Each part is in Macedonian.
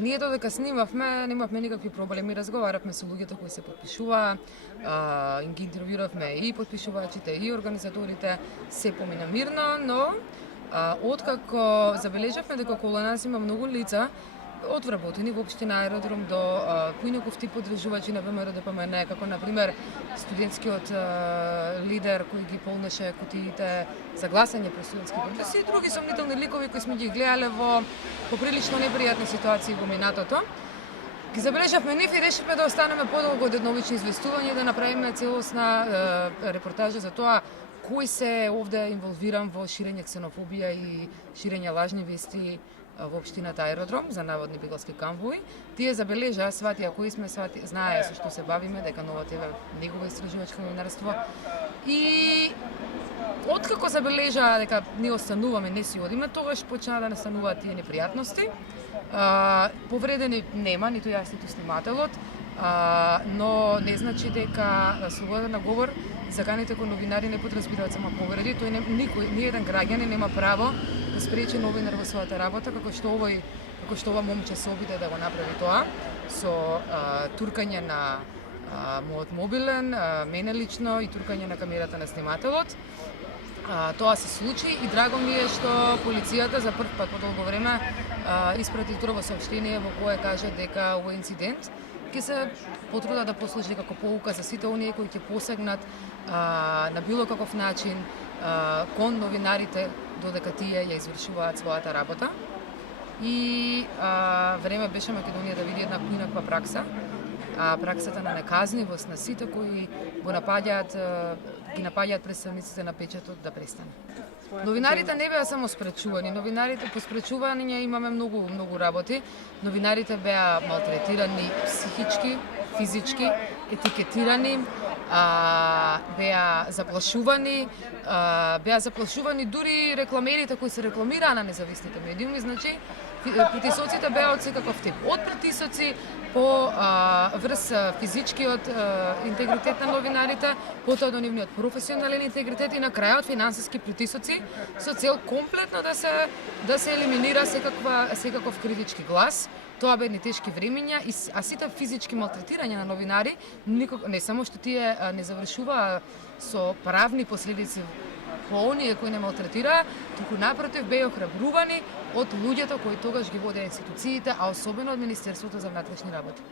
Ние додека снимавме, немавме никакви проблеми, разговаравме со луѓето кои се потпишуваа, ги интервјуравме и потпишувачите и организаторите, се помина мирно, но откако забележавме дека околу нас има многу лица од вработени во општина Аеродром до поинаков тип подржувачи на ВМРО ДПМН, како например студентскиот лидер кој ги полнеше кутиите за гласање при студентски протести и други сомнителни ликови кои сме ги гледале во поприлично непријатни ситуации во минатото. Ги забележавме нив и решивме да останеме подолго од едновични известувања и да направиме целосна репортажа за тоа кој се овде инволвиран во ширење ксенофобија и ширење лажни вести во општината Аеродром за наводни бегалски камвои. Тие забележаа, сватија кои сме, знае со што се бавиме, дека Нова ТВ негува истражувачко новинарство. И откако забележаа дека ние остануваме, не си одиме, тогаш почнаа да настануваат тие непријатности. Повредени нема, ниту јас, ниту снимателот, но не значи дека слобода на говор заканите кон новинари не подразбираат само повреди. Тој ни еден граѓанин нема право да спречи новинар во својата работа, како што ова момче се обиде да го направи тоа со туркање на мојот мобилен, мене лично и туркање на камерата на снимателот. Тоа се случи и драго ми е што полицијата за прв пат по долго време испрати утрово соопштение во кое кажа дека овој инцидент ќе се потруда да послужи како поука за сите оние кои ќе посегнат на било каков начин кон новинарите додека тие ја извршуваат својата работа. И време беше Македонија да види една поинаква пракса, праксата на неказнивост на сите кои ги напаѓаат представниците на печатот да престане. Новинарите не беа само спречувани, новинарите по спречување имаме многу работи. Новинарите беа малтретирани психички, физички, етикетирани, беа заплашувани дури рекламерите кои се рекламираа на независните медиуми, значи притисоците беа од секаков тип. Од притисоци по врз физичкиот интегритет на новинарите, потоа до нивниот професионален интегритет и на крајот финансиски притисоци со цел комплетно да се елиминира секаков критички глас. Тоа бе едни тешки времиња, а сите физички малтретирања на новинари не само што тие не завршуваа со правни последици по оние кои не малтретираа, туку напротив беа охрабрувани од луѓето кои тогаш ги водеа институциите, а особено од Министерството за внатрешни работи.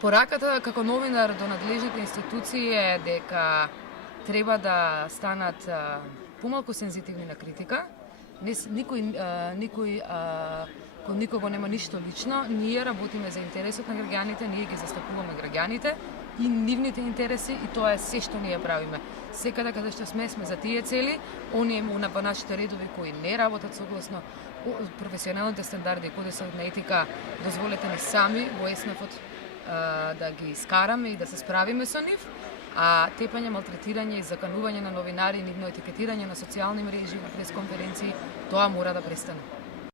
Пораката како новинар до надлежните институции е дека треба да станат помалку сензитивни на критика. Никој кон никого нема ништо лично, ние работиме за интересот на граѓаните, ние ги застапуваме граѓаните и нивните интереси и тоа е се што ние правиме. Секаде каде што сме за тие цели, оние во нашите редови кои не работат согласно професионалните стандарди и кодексот на етика, дозволете ни сами во СНФ-от да ги скараме и да се справиме со нив, а тепање, малтретирање и заканување на новинари, нивно етикетирање на социјални мрежи, на пресконференции, тоа мора да престане.